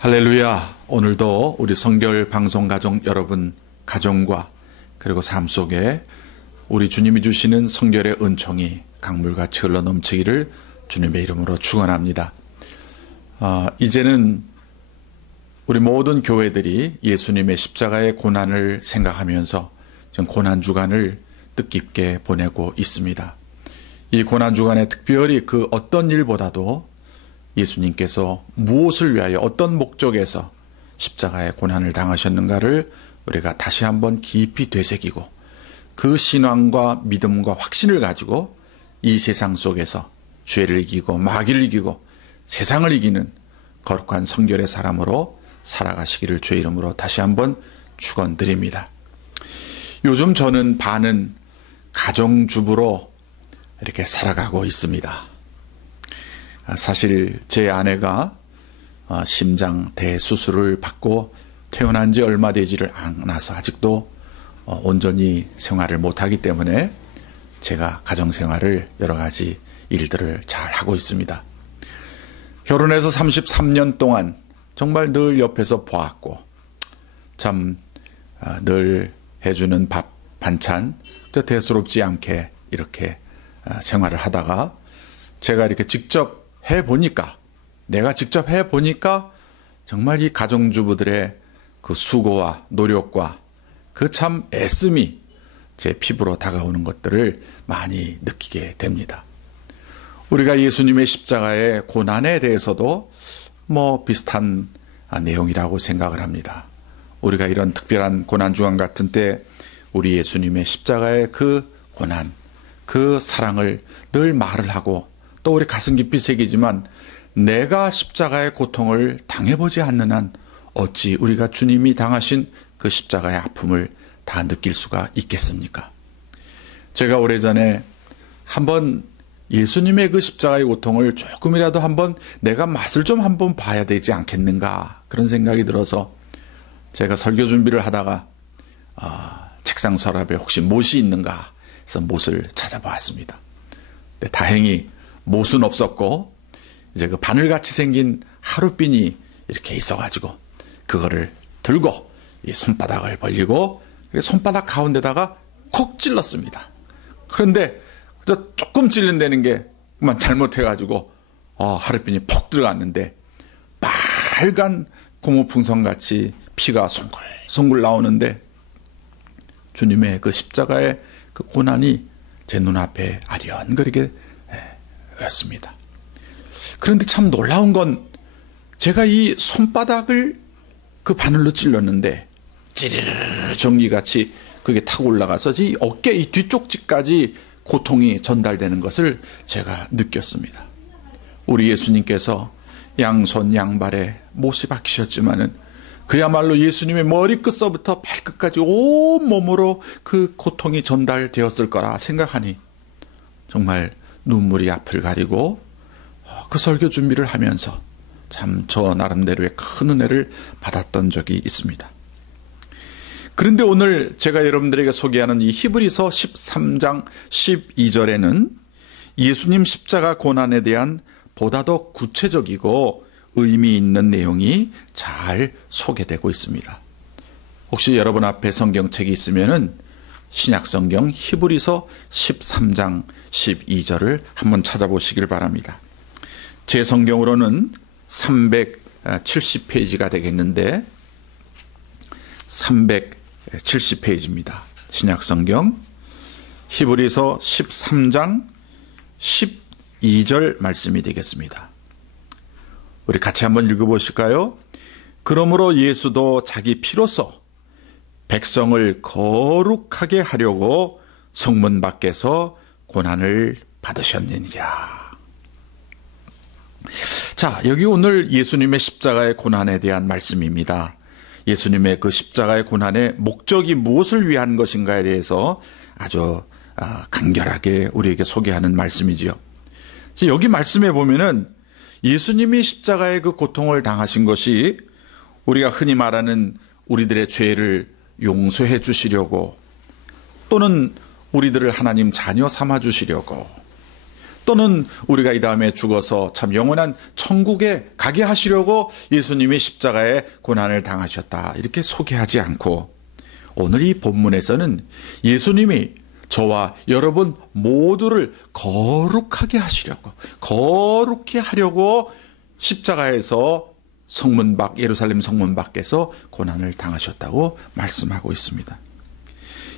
할렐루야. 오늘도 우리 성결 방송 가족 여러분 가정과 그리고 삶 속에 우리 주님이 주시는 성결의 은총이 강물같이 흘러 넘치기를 주님의 이름으로 축원합니다. 이제는 우리 모든 교회들이 예수님의 십자가의 고난을 생각하면서 지금 고난 주간을 뜻깊게 보내고 있습니다. 이 고난 주간에 특별히 그 어떤 일보다도 예수님께서 무엇을 위하여 어떤 목적에서 십자가의 고난을 당하셨는가를 우리가 다시 한번 깊이 되새기고 그 신앙과 믿음과 확신을 가지고 이 세상 속에서 죄를 이기고 마귀를 이기고 세상을 이기는 거룩한 성결의 사람으로 살아가시기를 주의 이름으로 다시 한번 축원드립니다. 요즘 저는 반은 가정주부로 이렇게 살아가고 있습니다. 사실 제 아내가 심장 대수술을 받고 퇴원한 지 얼마 되지를 않아서 아직도 온전히 생활을 못하기 때문에 제가 가정생활을 여러 가지 일들을 잘 하고 있습니다. 결혼해서 33년 동안 정말 늘 옆에서 보았고 참 늘 해주는 밥, 반찬 대수롭지 않게 이렇게 생활을 하다가 제가 이렇게 직접 내가 직접 해보니까 정말 이 가정주부들의 그 수고와 노력과 그 참 애씀이 제 피부로 다가오는 것들을 많이 느끼게 됩니다. 우리가 예수님의 십자가의 고난에 대해서도 비슷한 내용이라고 생각을 합니다. 우리가 이런 특별한 고난주간 같은 때 우리 예수님의 십자가의 그 고난, 그 사랑을 늘 말을 하고 또 우리 가슴 깊이 새기지만 내가 십자가의 고통을 당해보지 않는 한 어찌 우리가 주님이 당하신 그 십자가의 아픔을 다 느낄 수가 있겠습니까? 제가 오래전에 한번 예수님의 그 십자가의 고통을 조금이라도 한번 내가 맛을 좀 한번 봐야 되지 않겠는가 그런 생각이 들어서 제가 설교 준비를 하다가 책상 서랍에 혹시 못이 있는가 해서 못을 찾아보았습니다. 근데 다행히 못은 없었고 이제 그 바늘같이 생긴 하룻빈이 이렇게 있어가지고 그거를 들고 이 손바닥을 벌리고 손바닥 가운데다가 콕 찔렀습니다. 그런데 조금 찔린다는 게 그만 잘못해가지고 하룻빈이 퍽 들어갔는데 빨간 고무풍선같이 피가 송글송글 나오는데 주님의 그 십자가의 그 고난이 제 눈앞에 아련거리게 였습니다. 그런데 참 놀라운 건 제가 이 손바닥을 그 바늘로 찔렀는데 찌르르 전기같이 그게 타고 올라가서 이 어깨 이 뒤쪽지까지 고통이 전달되는 것을 제가 느꼈습니다. 우리 예수님께서 양손 양발에 못이 박히셨지만은 그야말로 예수님의 머리끝서부터 발끝까지 온몸으로 그 고통이 전달되었을 거라 생각하니 정말 눈물이 앞을 가리고 그 설교 준비를 하면서 참 저 나름대로의 큰 은혜를 받았던 적이 있습니다. 그런데 오늘 제가 여러분들에게 소개하는 이 히브리서 13장 12절에는 예수님 십자가 고난에 대한 보다 더 구체적이고 의미 있는 내용이 잘 소개되고 있습니다. 혹시 여러분 앞에 성경책이 있으면은 신약성경 히브리서 13장 12절을 한번 찾아보시길 바랍니다. 제 성경으로는 370페이지가 되겠는데 370페이지입니다. 신약성경 히브리서 13장 12절 말씀이 되겠습니다. 우리 같이 한번 읽어보실까요? 그러므로 예수도 자기 피로써 백성을 거룩하게 하려고 성문 밖에서 고난을 받으셨느니라. 자, 여기 오늘 예수님의 십자가의 고난에 대한 말씀입니다. 예수님의 그 십자가의 고난의 목적이 무엇을 위한 것인가에 대해서 아주 간결하게 우리에게 소개하는 말씀이지요. 여기 말씀에 보면은 예수님이 십자가의 그 고통을 당하신 것이 우리가 흔히 말하는 우리들의 죄를 용서해 주시려고 또는 우리들을 하나님 자녀 삼아 주시려고 또는 우리가 이 다음에 죽어서 참 영원한 천국에 가게 하시려고 예수님이 십자가에 고난을 당하셨다, 이렇게 소개하지 않고, 오늘 이 본문에서는 예수님이 저와 여러분 모두를 거룩하게 하시려고, 거룩히 하려고 십자가에서 성문 밖, 예루살렘 성문 밖에서 고난을 당하셨다고 말씀하고 있습니다.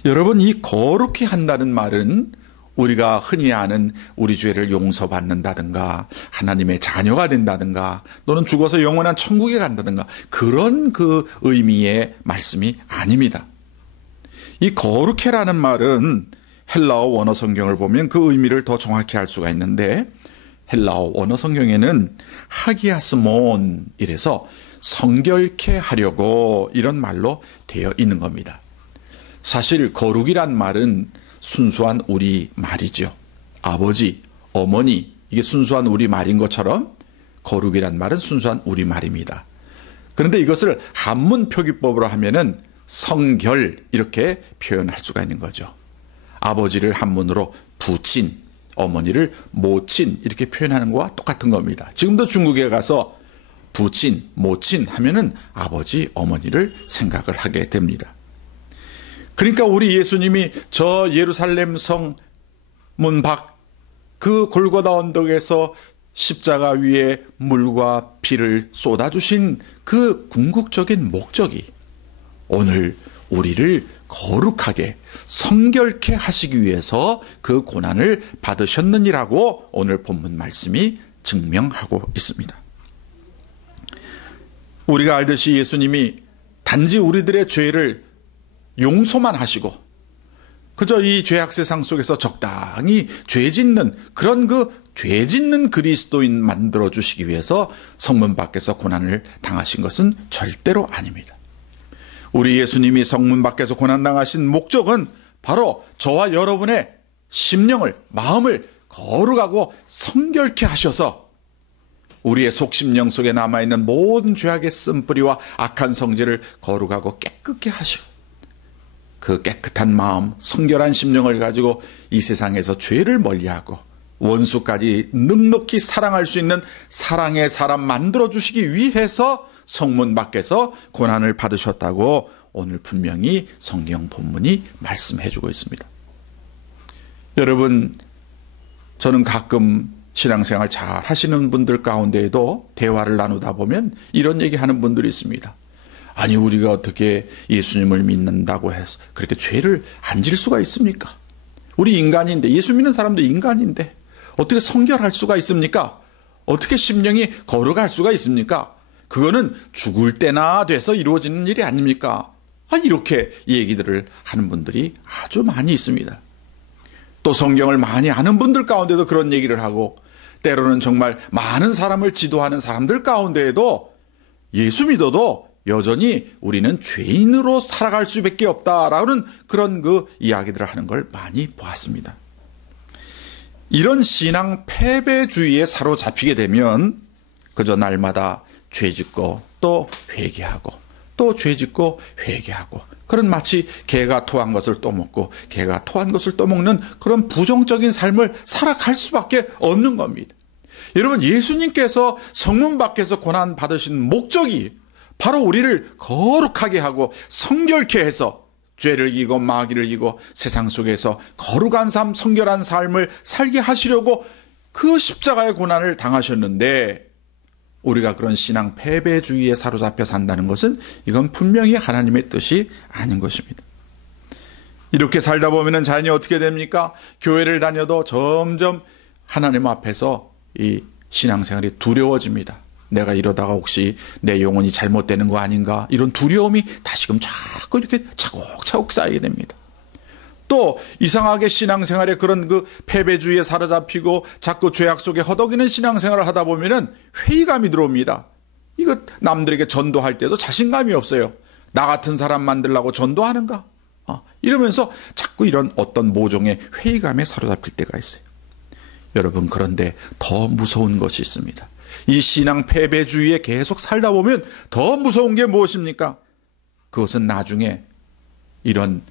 여러분, 이 거룩히 한다는 말은 우리가 흔히 아는 우리 죄를 용서받는다든가 하나님의 자녀가 된다든가 또는 죽어서 영원한 천국에 간다든가 그런 그 의미의 말씀이 아닙니다. 이 거룩해라는 말은 헬라어 원어 성경을 보면 그 의미를 더 정확히 알 수가 있는데, 헬라어 원어 성경에는 하기아스몬, 이래서 성결케 하려고, 이런 말로 되어 있는 겁니다. 사실 거룩이란 말은 순수한 우리 말이죠. 아버지, 어머니, 이게 순수한 우리 말인 것처럼 거룩이란 말은 순수한 우리 말입니다. 그런데 이것을 한문 표기법으로 하면은 성결, 이렇게 표현할 수가 있는 거죠. 아버지를 한문으로 부친, 어머니를 모친, 이렇게 표현하는 것과 똑같은 겁니다. 지금도 중국에 가서 부친, 모친 하면은 아버지, 어머니를 생각을 하게 됩니다. 그러니까 우리 예수님이 저 예루살렘 성문 밖 그 골고다 언덕에서 십자가 위에 물과 피를 쏟아주신 그 궁극적인 목적이 오늘 우리를 거룩하게 성결케 하시기 위해서 그 고난을 받으셨느니라고 오늘 본문 말씀이 증명하고 있습니다. 우리가 알듯이 예수님이 단지 우리들의 죄를 용서만 하시고 그저 이 죄악 세상 속에서 적당히 죄 짓는 그런 그 죄 짓는 그리스도인 만들어 주시기 위해서 성문 밖에서 고난을 당하신 것은 절대로 아닙니다. 우리 예수님이 성문 밖에서 고난당하신 목적은 바로 저와 여러분의 심령을, 마음을 거룩하고 성결케 하셔서 우리의 속심령 속에 남아있는 모든 죄악의 쓴뿌리와 악한 성질을 거룩하고 깨끗게 하시고 그 깨끗한 마음, 성결한 심령을 가지고 이 세상에서 죄를 멀리하고 원수까지 넉넉히 사랑할 수 있는 사랑의 사람 만들어주시기 위해서 성문 밖에서 고난을 받으셨다고 오늘 분명히 성경 본문이 말씀해주고 있습니다. 여러분, 저는 가끔 신앙생활 잘 하시는 분들 가운데에도 대화를 나누다 보면 이런 얘기하는 분들이 있습니다. 아니, 우리가 어떻게 예수님을 믿는다고 해서 그렇게 죄를 안 질 수가 있습니까? 우리 인간인데, 예수 믿는 사람도 인간인데 어떻게 성결할 수가 있습니까? 어떻게 심령이 거룩할 수가 있습니까? 그거는 죽을 때나 돼서 이루어지는 일이 아닙니까? 이렇게 얘기들을 하는 분들이 아주 많이 있습니다. 또 성경을 많이 아는 분들 가운데도 그런 얘기를 하고, 때로는 정말 많은 사람을 지도하는 사람들 가운데에도 예수 믿어도 여전히 우리는 죄인으로 살아갈 수밖에 없다라는 그런 그 이야기들을 하는 걸 많이 보았습니다. 이런 신앙 패배주의에 사로잡히게 되면 그저 날마다 죄짓고 또 회개하고 또 죄짓고 회개하고, 그런 마치 개가 토한 것을 또 먹고 개가 토한 것을 또 먹는 그런 부정적인 삶을 살아갈 수밖에 없는 겁니다. 여러분, 예수님께서 성문 밖에서 고난 받으신 목적이 바로 우리를 거룩하게 하고 성결케 해서 죄를 이기고 마귀를 이기고 세상 속에서 거룩한 삶, 성결한 삶을 살게 하시려고 그 십자가의 고난을 당하셨는데, 우리가 그런 신앙 패배주의에 사로잡혀 산다는 것은 이건 분명히 하나님의 뜻이 아닌 것입니다. 이렇게 살다 보면 자연히 어떻게 됩니까? 교회를 다녀도 점점 하나님 앞에서 이 신앙생활이 두려워집니다. 내가 이러다가 혹시 내 영혼이 잘못되는 거 아닌가, 이런 두려움이 다시금 자꾸 이렇게 차곡차곡 쌓이게 됩니다. 또 이상하게 신앙생활에 그런 그 패배주의에 사로잡히고 자꾸 죄악 속에 허덕이는 신앙생활을 하다 보면은 회의감이 들어옵니다. 이거 남들에게 전도할 때도 자신감이 없어요. 나 같은 사람 만들려고 전도하는가? 이러면서 자꾸 이런 어떤 모종의 회의감에 사로잡힐 때가 있어요. 여러분, 그런데 더 무서운 것이 있습니다. 이 신앙 패배주의에 계속 살다 보면 더 무서운 게 무엇입니까? 그것은 나중에 이런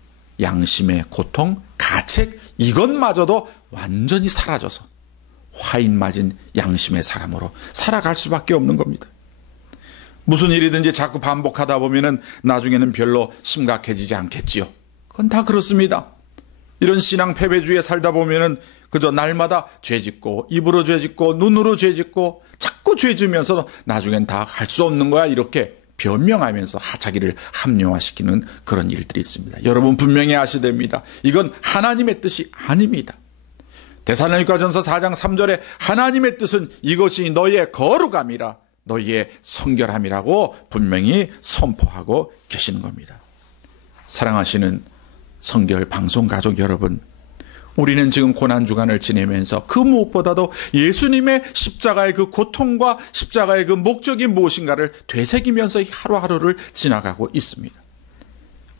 양심의 고통, 가책, 이것마저도 완전히 사라져서 화인 맞은 양심의 사람으로 살아갈 수밖에 없는 겁니다. 무슨 일이든지 자꾸 반복하다 보면은 나중에는 별로 심각해지지 않겠지요. 그건 다 그렇습니다. 이런 신앙 패배주의에 살다 보면은 그저 날마다 죄짓고 입으로 죄짓고 눈으로 죄짓고 자꾸 죄지면서 나중엔 다 할 수 없는 거야 이렇게 변명하면서 자기를 합리화시키는 그런 일들이 있습니다. 여러분 분명히 아셔야 됩니다. 이건 하나님의 뜻이 아닙니다. 데살로니가전서 4장 3절에 하나님의 뜻은 이것이 너희의 거룩함이라 너희의 성결함이라고 분명히 선포하고 계시는 겁니다. 사랑하시는 성결 방송 가족 여러분, 우리는 지금 고난주간을 지내면서 그 무엇보다도 예수님의 십자가의 그 고통과 십자가의 그 목적이 무엇인가를 되새기면서 하루하루를 지나가고 있습니다.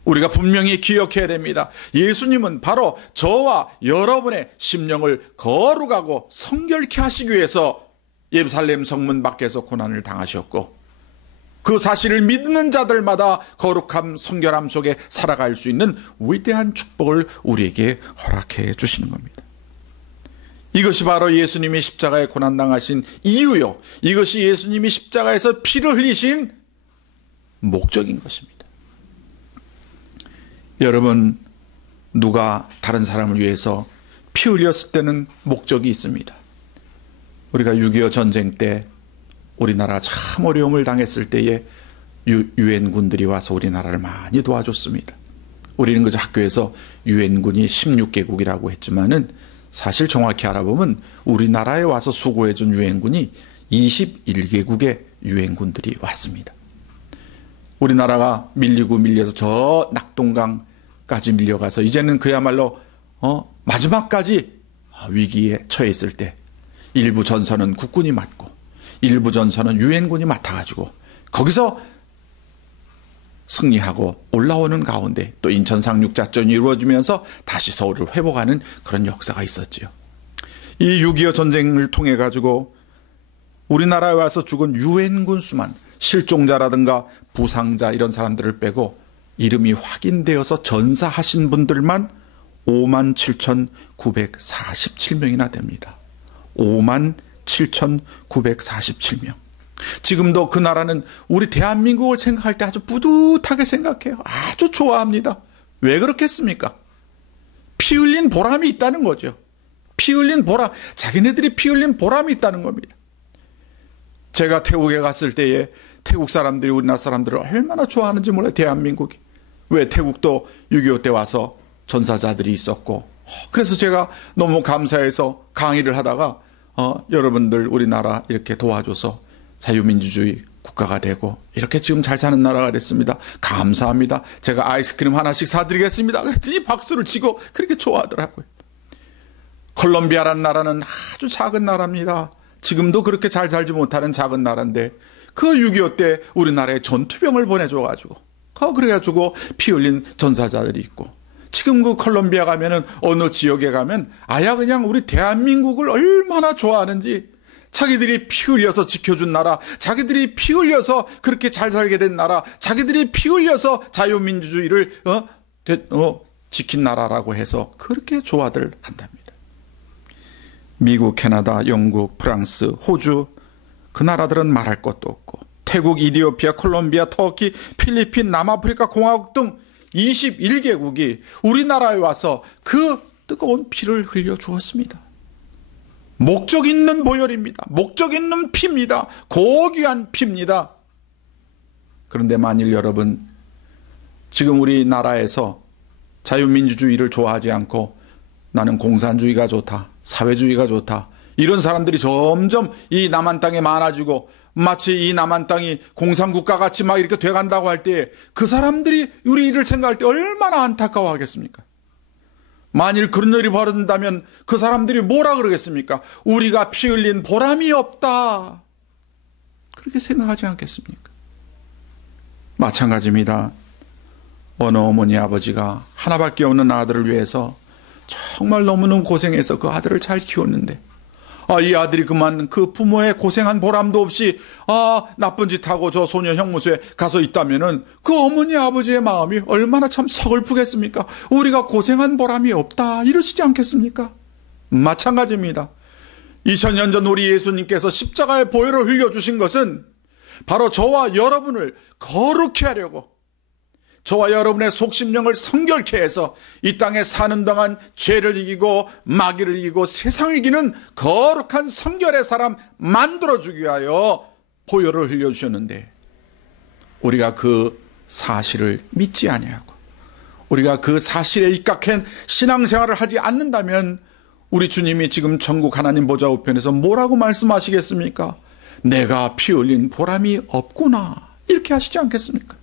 우리가 분명히 기억해야 됩니다. 예수님은 바로 저와 여러분의 심령을 거룩하고 성결케 하시기 위해서 예루살렘 성문 밖에서 고난을 당하셨고 그 사실을 믿는 자들마다 거룩함, 성결함 속에 살아갈 수 있는 위대한 축복을 우리에게 허락해 주시는 겁니다. 이것이 바로 예수님이 십자가에 고난당하신 이유요. 이것이 예수님이 십자가에서 피를 흘리신 목적인 것입니다. 여러분, 누가 다른 사람을 위해서 피 흘렸을 때는 목적이 있습니다. 우리가 6.25 전쟁 때 우리나라 참 어려움을 당했을 때에 유엔군들이 와서 우리나라를 많이 도와줬습니다. 우리는 그저 학교에서 유엔군이 16개국이라고 했지만은 사실 정확히 알아보면 우리나라에 와서 수고해준 유엔군이 21개국의 유엔군들이 왔습니다. 우리나라가 밀리고 밀려서 저 낙동강까지 밀려가서 이제는 그야말로 마지막까지 위기에 처해 있을 때 일부 전선은 국군이 맡고 일부 전선은 유엔군이 맡아가지고 거기서 승리하고 올라오는 가운데 또 인천 상륙작전이 이루어지면서 다시 서울을 회복하는 그런 역사가 있었지요. 이 6.25 전쟁을 통해 가지고 우리나라에 와서 죽은 유엔군 수만, 실종자라든가 부상자 이런 사람들을 빼고 이름이 확인되어서 전사하신 분들만 57,947명이나 됩니다. 57,947명. 지금도 그 나라는 우리 대한민국을 생각할 때 아주 뿌듯하게 생각해요. 아주 좋아합니다. 왜 그렇겠습니까? 피 흘린 보람이 있다는 거죠. 피 흘린 보람, 자기네들이 피 흘린 보람이 있다는 겁니다. 제가 태국에 갔을 때에 태국 사람들이 우리나라 사람들을 얼마나 좋아하는지 몰라요. 대한민국이. 왜 태국도 6.25 때 와서 전사자들이 있었고, 그래서 제가 너무 감사해서 강의를 하다가 여러분들 우리나라 이렇게 도와줘서 자유민주주의 국가가 되고 이렇게 지금 잘 사는 나라가 됐습니다. 감사합니다. 제가 아이스크림 하나씩 사드리겠습니다. 그랬더니 박수를 치고 그렇게 좋아하더라고요. 콜롬비아라는 나라는 아주 작은 나라입니다. 지금도 그렇게 잘 살지 못하는 작은 나라인데 그 6.25 때 우리나라에 전투병을 보내줘가지고 그래가지고 피 흘린 전사자들이 있고 지금 그 콜롬비아 가면은 어느 지역에 가면 아야 그냥 우리 대한민국을 얼마나 좋아하는지 자기들이 피 흘려서 지켜준 나라, 자기들이 피 흘려서 그렇게 잘 살게 된 나라, 자기들이 피 흘려서 자유민주주의를 지킨 나라라고 해서 그렇게 좋아들 한답니다. 미국, 캐나다, 영국, 프랑스, 호주 그 나라들은 말할 것도 없고 태국, 이디오피아, 콜롬비아, 터키, 필리핀, 남아프리카 공화국 등 21개국이 우리나라에 와서 그 뜨거운 피를 흘려 주었습니다. 목적 있는 보혈입니다. 목적 있는 피입니다. 고귀한 피입니다. 그런데 만일 여러분 지금 우리나라에서 자유민주주의를 좋아하지 않고 나는 공산주의가 좋다, 사회주의가 좋다 이런 사람들이 점점 이 남한 땅에 많아지고 마치 이 남한 땅이 공산국가 같이 막 이렇게 돼간다고 할 때 그 사람들이 우리 일을 생각할 때 얼마나 안타까워하겠습니까? 만일 그런 일이 벌어진다면 그 사람들이 뭐라 그러겠습니까? 우리가 피 흘린 보람이 없다. 그렇게 생각하지 않겠습니까? 마찬가지입니다. 어느 어머니 아버지가 하나밖에 없는 아들을 위해서 정말 너무너무 고생해서 그 아들을 잘 키웠는데 이 아들이 그만 그 부모의 고생한 보람도 없이 나쁜 짓 하고 저 소년 형무소에 가서 있다면은 그 어머니 아버지의 마음이 얼마나 참 2000년 전 우리 예수님께서 십자가의 보혈을 흘려주신 것은 바로 저와 여러분을 거룩히 하려고, 저와 여러분의 속심령을 성결케 해서 이 땅에 사는 동안 죄를 이기고 마귀를 이기고 세상을 이기는 거룩한 성결의 사람 만들어주기 위하여 보혈을 흘려주셨는데, 우리가 그 사실을 믿지 아니하고 우리가 그 사실에 입각한 신앙생활을 하지 않는다면 우리 주님이 지금 천국 하나님 보좌 우편에서 뭐라고 말씀하시겠습니까? 내가 피 흘린 보람이 없구나, 이렇게 하시지 않겠습니까?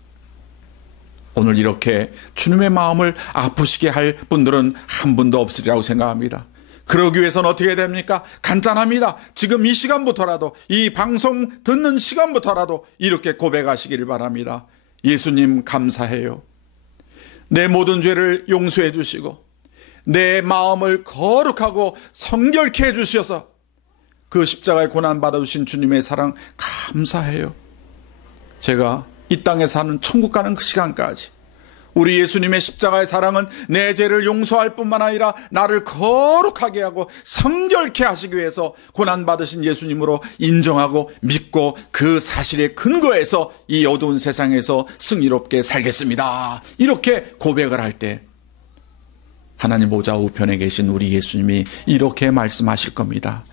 오늘 이렇게 주님의 마음을 아프시게 할 분들은 한 분도 없으리라고 생각합니다. 그러기 위해서는 어떻게 됩니까? 간단합니다. 지금 이 시간부터라도, 이 방송 듣는 시간부터라도 이렇게 고백하시기를 바랍니다. 예수님 감사해요. 내 모든 죄를 용서해 주시고 내 마음을 거룩하고 성결케 해 주셔서 그 십자가의 고난 받아주신 주님의 사랑 감사해요. 제가 이 땅에 사는 천국 가는 그 시간까지 우리 예수님의 십자가의 사랑은 내 죄를 용서할 뿐만 아니라 나를 거룩하게 하고 성결케 하시기 위해서 고난받으신 예수님으로 인정하고 믿고 그 사실에 근거해서 이 어두운 세상에서 승리롭게 살겠습니다. 이렇게 고백을 할 때 하나님 보좌 우편에 계신 우리 예수님이 이렇게 말씀하실 겁니다.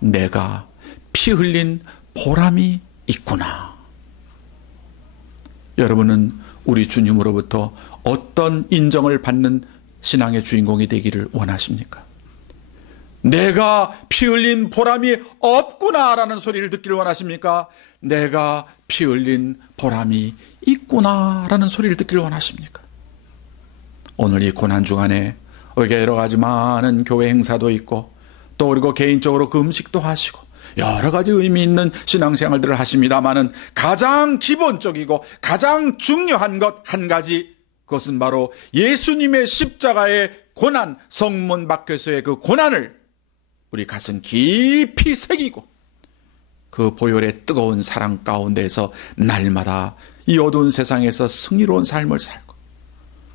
내가 피 흘린 보람이 있구나. 여러분은 우리 주님으로부터 어떤 인정을 받는 신앙의 주인공이 되기를 원하십니까? 내가 피 흘린 보람이 없구나라는 소리를 듣기를 원하십니까? 내가 피 흘린 보람이 있구나라는 소리를 듣기를 원하십니까? 오늘 이 고난 주간에 우리가 여러 가지 많은 교회 행사도 있고 또 그리고 개인적으로 그 음식도 하시고 여러 가지 의미 있는 신앙생활들을 하십니다마는 가장 기본적이고 가장 중요한 것 한 가지, 그것은 바로 예수님의 십자가의 고난, 성문 밖에서의 그 고난을 우리 가슴 깊이 새기고 그 보혈의 뜨거운 사랑 가운데에서 날마다 이 어두운 세상에서 승리로운 삶을 살고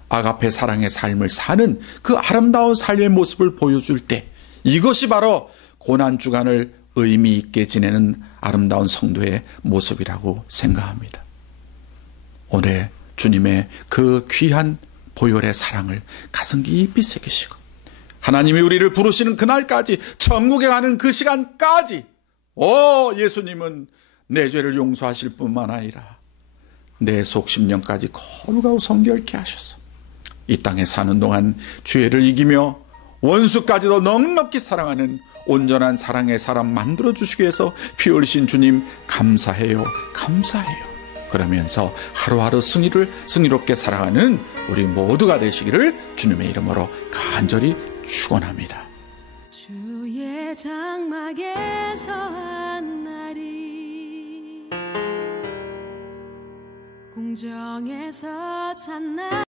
아가페 사랑의 삶을 사는 그 아름다운 삶의 모습을 보여줄 때, 이것이 바로 고난주간을 의미 있게 지내는 아름다운 성도의 모습이라고 생각합니다. 오늘 주님의 그 귀한 보혈의 사랑을 가슴 깊이 새기시고 하나님이 우리를 부르시는 그날까지, 천국에 가는 그 시간까지 예수님은 내 죄를 용서하실 뿐만 아니라 내 속심령까지 거룩하고 성결케 하셔서 이 땅에 사는 동안 죄를 이기며 원수까지도 넉넉히 사랑하는 온전한 사랑의 사람 만들어주시기 위해서 피 흘리신 주님 감사해요, 감사해요. 그러면서 하루하루 승리롭게 살아가는 우리 모두가 되시기를 주님의 이름으로 간절히 축원합니다. 주의 장막에서 한 날이 공정에서 찬나